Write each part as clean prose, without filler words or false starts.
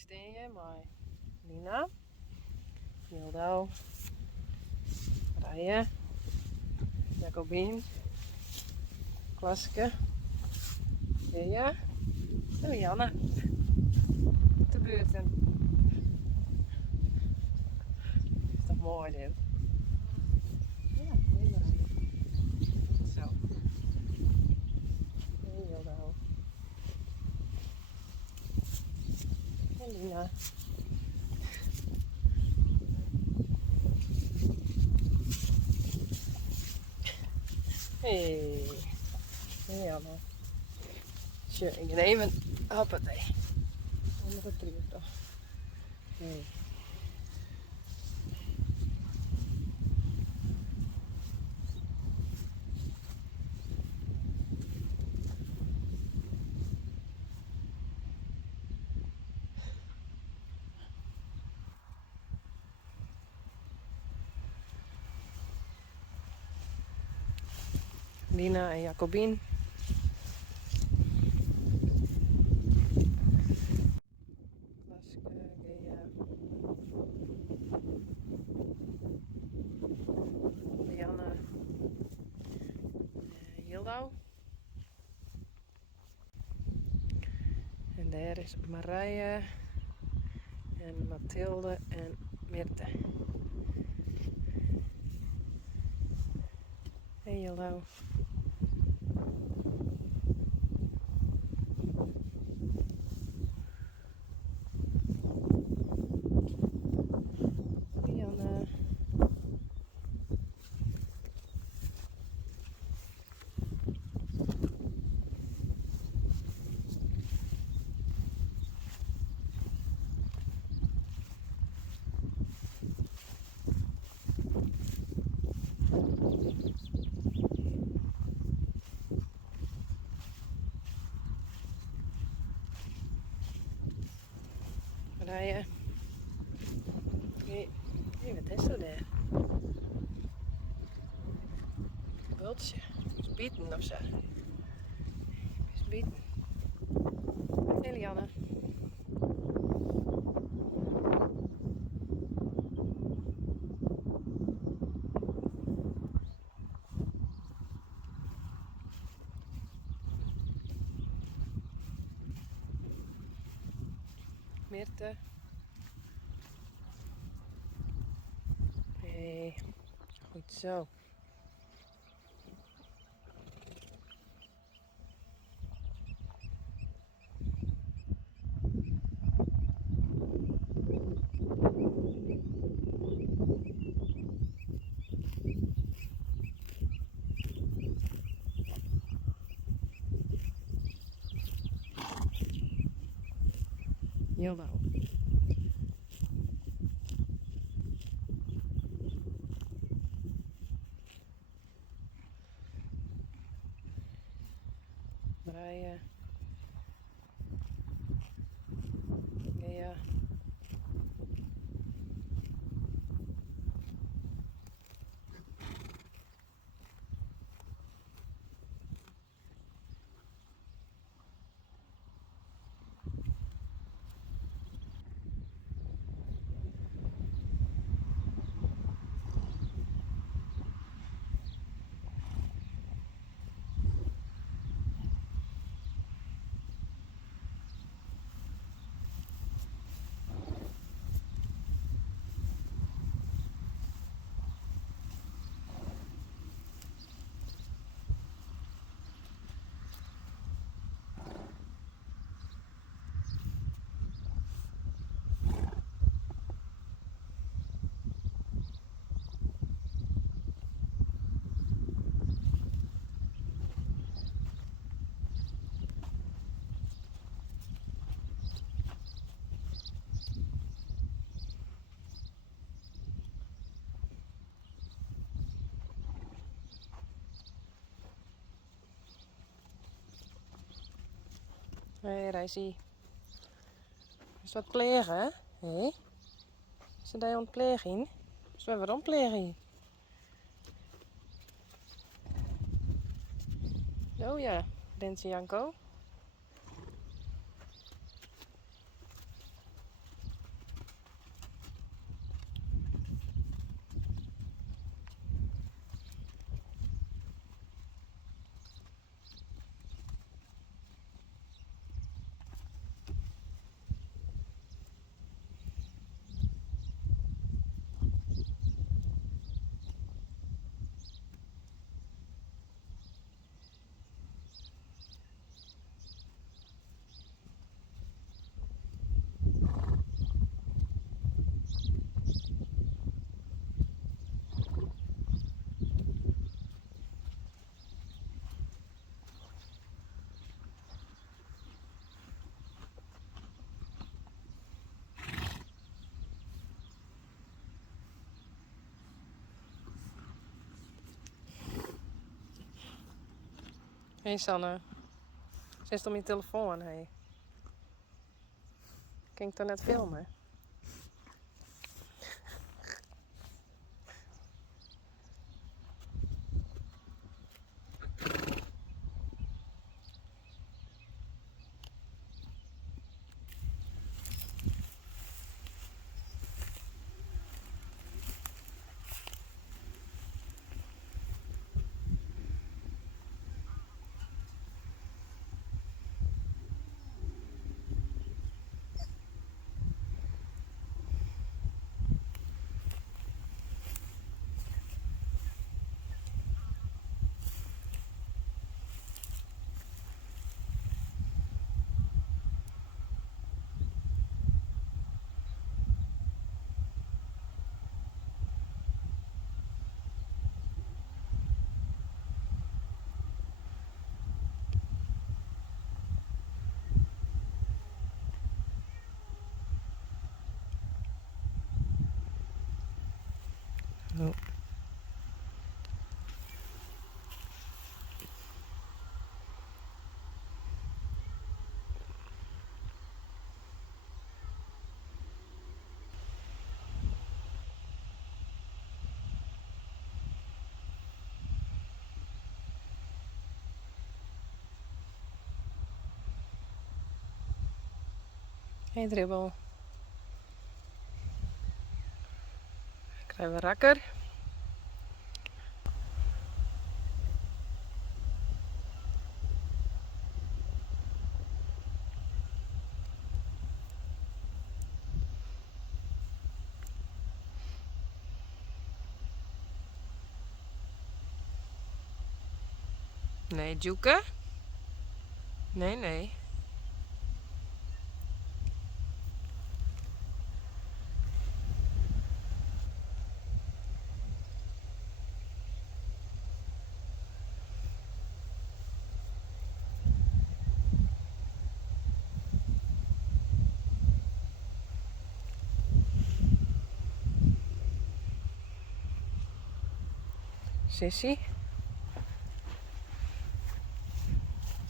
steen je maar Lina, Hildo, Marije, Jacobien, Klaske, Lea en Lianne. De buurten. Is toch mooi dit? Ja, heel mooi. Zo. En Hildo. En Lina. Hey. Lianne. Zo, ik neem een hoppatee. Andere terug toch. Hey. Lina en Jacobien. Klaske, Gea. Lianne. Hildo. En daar is Marije. En Mathilde en Mirte. Hey Hildo. Lianne. Marije. Hey, wat is dat daar? Bultje. Is bieten of zo? Is bieten. Hey Lianne. Mirte. Hey, goed zo. Hildo. Marije. Gea. Hé, Rijsie. Is wat plegen, hè? Is dat een ontpleging? Is dat wat ontpleging? Oh ja, Rens en Janko. Hé Sanne, zit op je telefoon, hé. Kan ik toch net filmen? Oh. Hé Dribbel. Krijgen we rakker. Nee, Djoeke. Nee, nee. Sissy.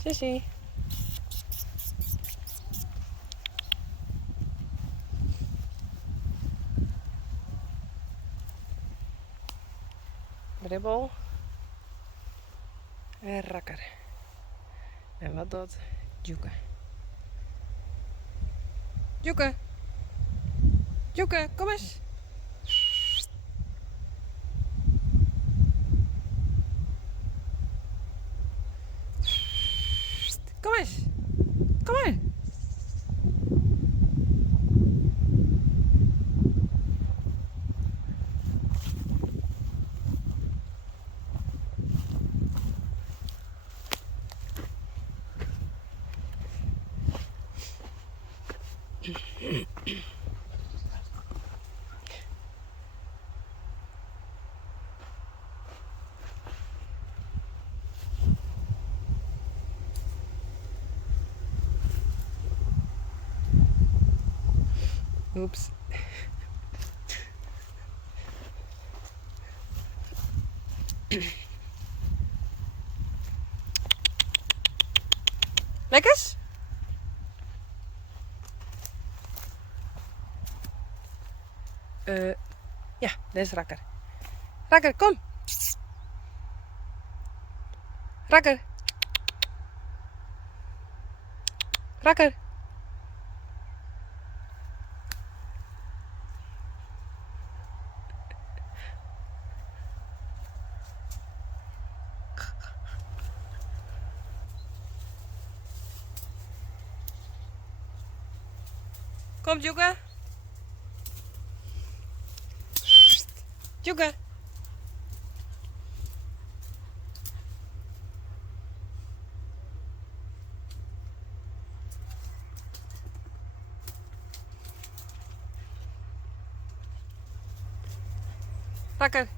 Sissy. Dribbel. En rakker. En wat dat? Djoeke. Djoeke. Djoeke, kom eens. Kom eens. Kom maar. Oeps. Lekkers? Ja, dit is rakker. Rakker, kom. Rakker. Rakker. Kom, Djoeke. Djoeke. Rakker.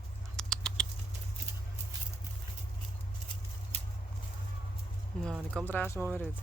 Nou, die komt er haast wel weer uit.